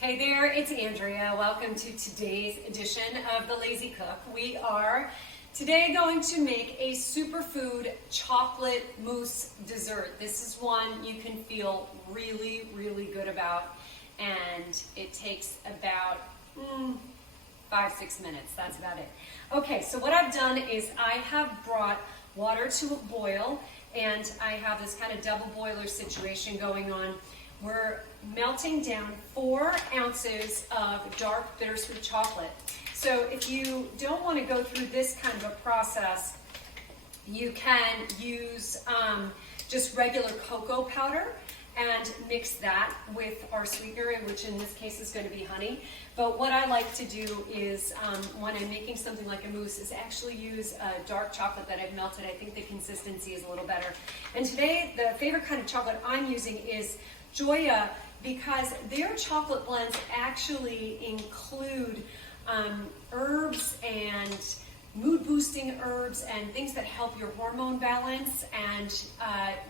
Hey there, it's Andrea. Welcome to today's edition of The Lazy Cook. We are today going to make a superfood chocolate mousse dessert. This is one you can feel really, really good about, and it takes about 5-6 minutes. That's about it. Okay, so what I've done is I have brought water to a boil, and I have this kind of double boiler situation going on. We're melting down 4 ounces of dark bittersweet chocolate. So if you don't want to go through this kind of a process, you can use just regular cocoa powder and mix that with our sweetener, which in this case is going to be honey. But what I like to do is, when I'm making something like a mousse, is actually use dark chocolate that I've melted. I think the consistency is a little better. And today, the favorite kind of chocolate I'm using is Joya, because their chocolate blends actually include herbs and mood-boosting herbs and things that help your hormone balance and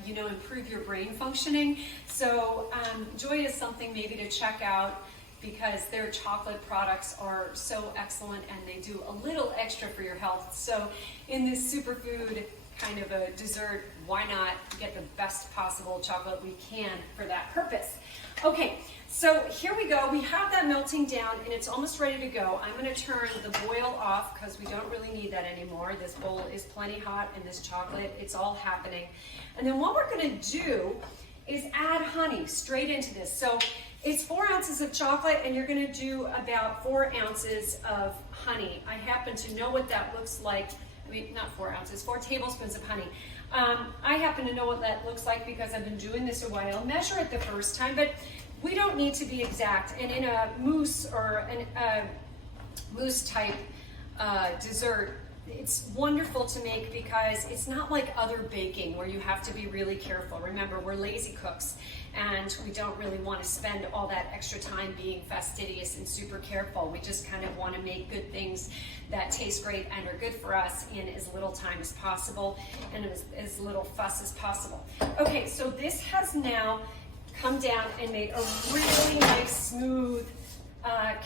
improve your brain functioning. So Joya is something maybe to check out, because their chocolate products are so excellent and they do a little extra for your health. So in this superfood kind of a dessert, why not get the best possible chocolate we can for that purpose? Okay, so here we go. We have that melting down and it's almost ready to go. I'm going to turn the boil off because we don't really need that anymore. This bowl is plenty hot and this chocolate, it's all happening. And then what we're going to do is add honey straight into this. So it's 4 ounces of chocolate and you're going to do about 4 ounces of honey. I happen to know what that looks like. I mean, not 4 ounces, 4 tablespoons of honey. I happen to know what that looks like because I've been doing this a while. Measure it the first time, but we don't need to be exact. And in a mousse or a mousse type dessert, it's wonderful to make because it's not like other baking where you have to be really careful. Remember, we're lazy cooks and we don't really want to spend all that extra time being fastidious and super careful. We just kind of want to make good things that taste great and are good for us in as little time as possible and as little fuss as possible. Okay, so this has now come down and made a really nice smooth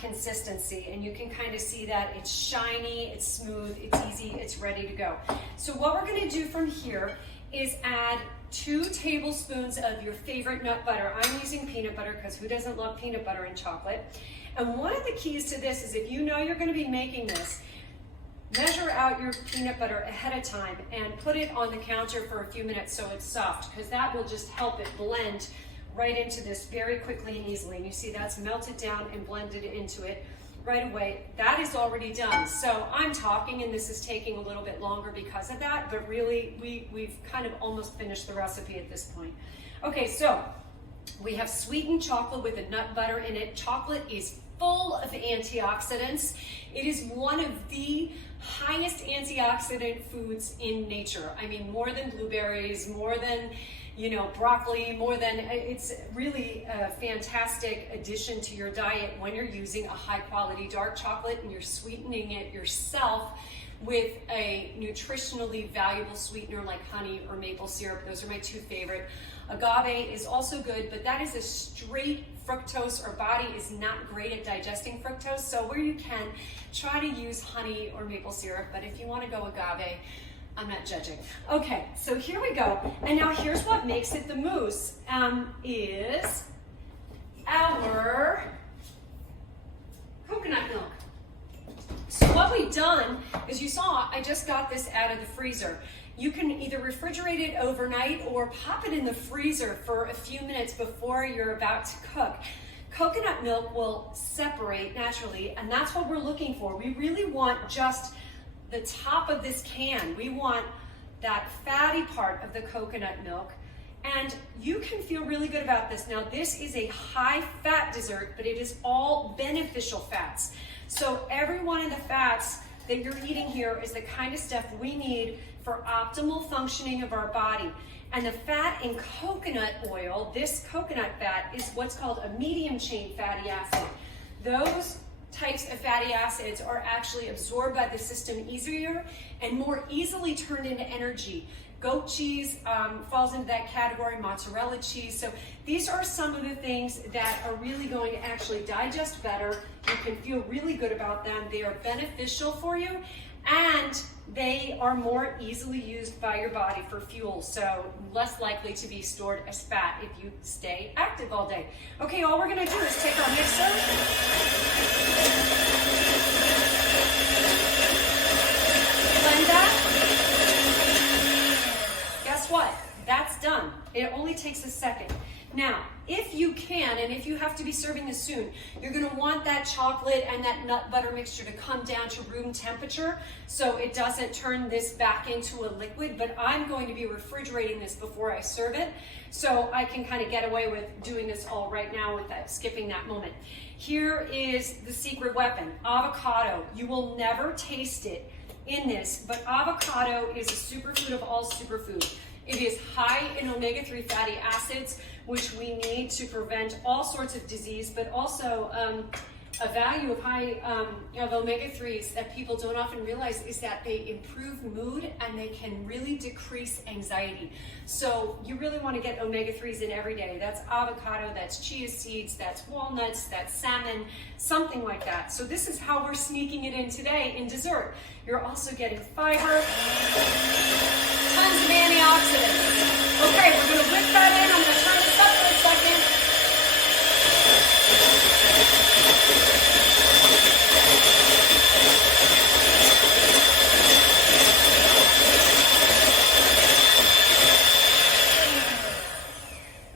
consistency, and you can kind of see that it's shiny, it's smooth, it's easy, it's ready to go. So what we're going to do from here is add 2 tablespoons of your favorite nut butter. I'm using peanut butter because who doesn't love peanut butter in chocolate? And one of the keys to this is if you know you're going to be making this, measure out your peanut butter ahead of time and put it on the counter for a few minutes so it's soft, because that will just help it blend right into this very quickly and easily. And you see that's melted down and blended into it right away. That is already done. So I'm talking and this is taking a little bit longer because of that, but really we've kind of almost finished the recipe at this point. Okay, so we have sweetened chocolate with a nut butter in it. Chocolate is full of antioxidants. It is one of the highest antioxidant foods in nature. I mean, more than blueberries, more than broccoli, it's really a fantastic addition to your diet when you're using a high quality dark chocolate and you're sweetening it yourself with a nutritionally valuable sweetener like honey or maple syrup. Those are my 2 favorite. Agave is also good, but that is a straight fructose. Our body is not great at digesting fructose, so where you can, try to use honey or maple syrup, but if you want to go agave, I'm not judging. Okay, so here we go. And now here's what makes it the mousse, is our coconut milk. So what we've done is, you saw, I just got this out of the freezer. You can either refrigerate it overnight or pop it in the freezer for a few minutes before you're about to cook. Coconut milk will separate naturally, and that's what we're looking for. We really want just the top of this can. We want that fatty part of the coconut milk, and you can feel really good about this. Now, this is a high fat dessert, but it is all beneficial fats. So every one of the fats that you're eating here is the kind of stuff we need for optimal functioning of our body. And the fat in coconut oil, this coconut fat, is what's called a medium chain fatty acid. Those types of fatty acids are actually absorbed by the system easier and more easily turned into energy. Goat cheese falls into that category, mozzarella cheese. So these are some of the things that are really going to actually digest better. You can feel really good about them. They are beneficial for you, and they are more easily used by your body for fuel, so less likely to be stored as fat if you stay active all day. Okay, all we're gonna do is take our mixer, blend that. Guess what? That's done. It only takes a second. Now, if you can, and if you have to be serving this soon, you're gonna want that chocolate and that nut butter mixture to come down to room temperature so it doesn't turn this back into a liquid, but I'm going to be refrigerating this before I serve it, so I can kind of get away with doing this all right now without skipping that moment. Here is the secret weapon, avocado. You will never taste it in this, but avocado is a superfood of all superfoods. It is high in omega-3 fatty acids, which we need to prevent all sorts of disease, but also a value of high of omega-3s that people don't often realize is that they improve mood and they can really decrease anxiety. So you really want to get omega-3s in every day. That's avocado, that's chia seeds, that's walnuts, that's salmon, something like that. So this is how we're sneaking it in today in dessert. You're also getting fiber, tons of antioxidants. Okay, we're going to whip that in. I'm going to turn this up for a second.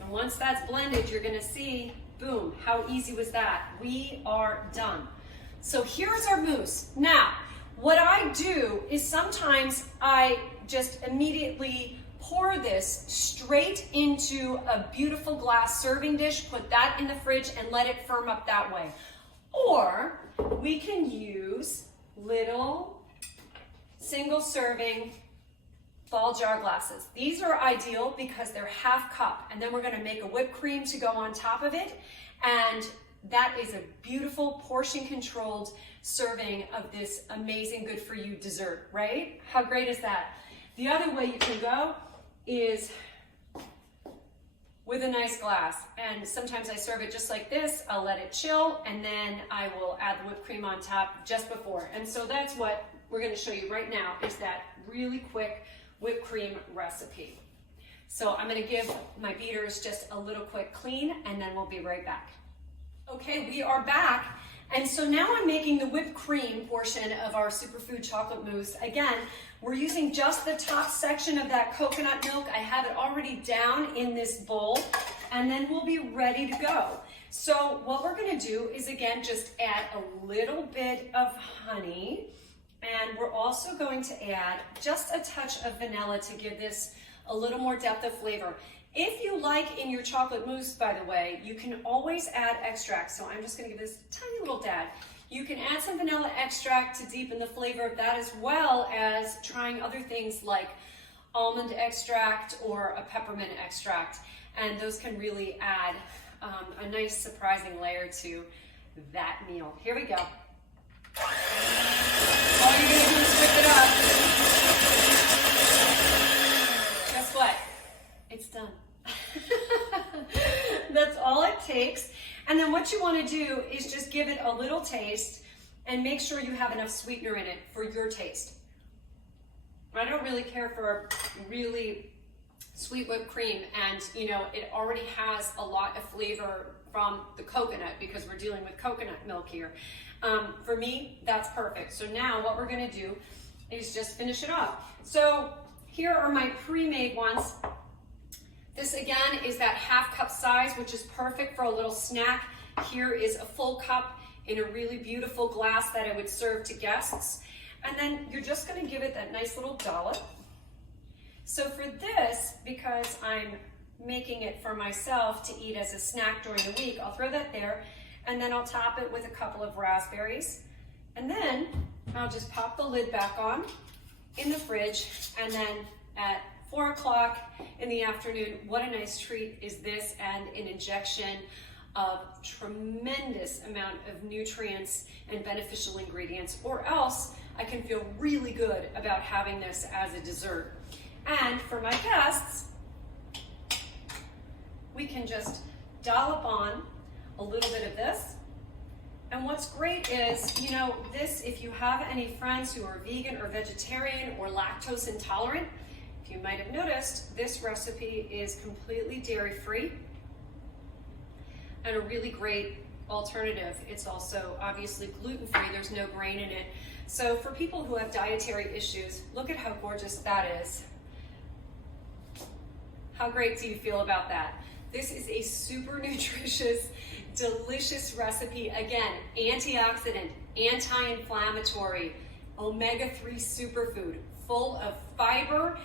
And once that's blended, you're going to see, boom, how easy was that? We are done. So here's our mousse. Now, what I do is sometimes I just immediately pour this straight into a beautiful glass serving dish, put that in the fridge and let it firm up that way. Or we can use little single serving ball jar glasses. These are ideal because they're half cup, and then we're gonna make a whipped cream to go on top of it, and that is a beautiful portion controlled serving of this amazing good for you dessert, right? How great is that? The other way you can go is with a nice glass, and sometimes I serve it just like this. I'll let it chill, and then I will add the whipped cream on top just before. And so that's what we're going to show you right now, is that really quick whipped cream recipe. So I'm going to give my beaters just a little quick clean, and then we'll be right back. Okay, we are back. And so now I'm making the whipped cream portion of our superfood chocolate mousse. Again, we're using just the top section of that coconut milk. I have it already down in this bowl, and then we'll be ready to go. So what we're gonna do is, again, just add a little bit of honey, and we're also going to add just a touch of vanilla to give this a little more depth of flavor. If you like in your chocolate mousse, by the way, you can always add extract. So I'm just gonna give this a tiny little dab. You can add some vanilla extract to deepen the flavor of that, as well as trying other things like almond extract or a peppermint extract. And those can really add a nice surprising layer to that meal. Here we go. All you're gonna do is whip it up. Guess what? It's done. That's all it takes. And then what you want to do is just give it a little taste and make sure you have enough sweetener in it for your taste. I don't really care for really sweet whipped cream, and you know, it already has a lot of flavor from the coconut because we're dealing with coconut milk here. For me, that's perfect. So now what we're going to do is just finish it off. So here are my pre-made ones. This again is that half cup size, which is perfect for a little snack. Here is a full cup in a really beautiful glass that I would serve to guests. And then you're just gonna give it that nice little dollop. So for this, because I'm making it for myself to eat as a snack during the week, I'll throw that there, and then I'll top it with a couple of raspberries. And then I'll just pop the lid back on in the fridge, and then at 4 o'clock in the afternoon, what a nice treat is this, and an injection of tremendous amount of nutrients and beneficial ingredients, or else I can feel really good about having this as a dessert. And for my guests, we can just dollop on a little bit of this. And what's great is, you know, this, if you have any friends who are vegan or vegetarian or lactose intolerant, if you might have noticed, this recipe is completely dairy-free and a really great alternative. It's also obviously gluten-free, there's no grain in it. So for people who have dietary issues, look at how gorgeous that is. How great do you feel about that? This is a super nutritious, delicious recipe. Again, antioxidant, anti-inflammatory, omega-3 superfood, full of fiber,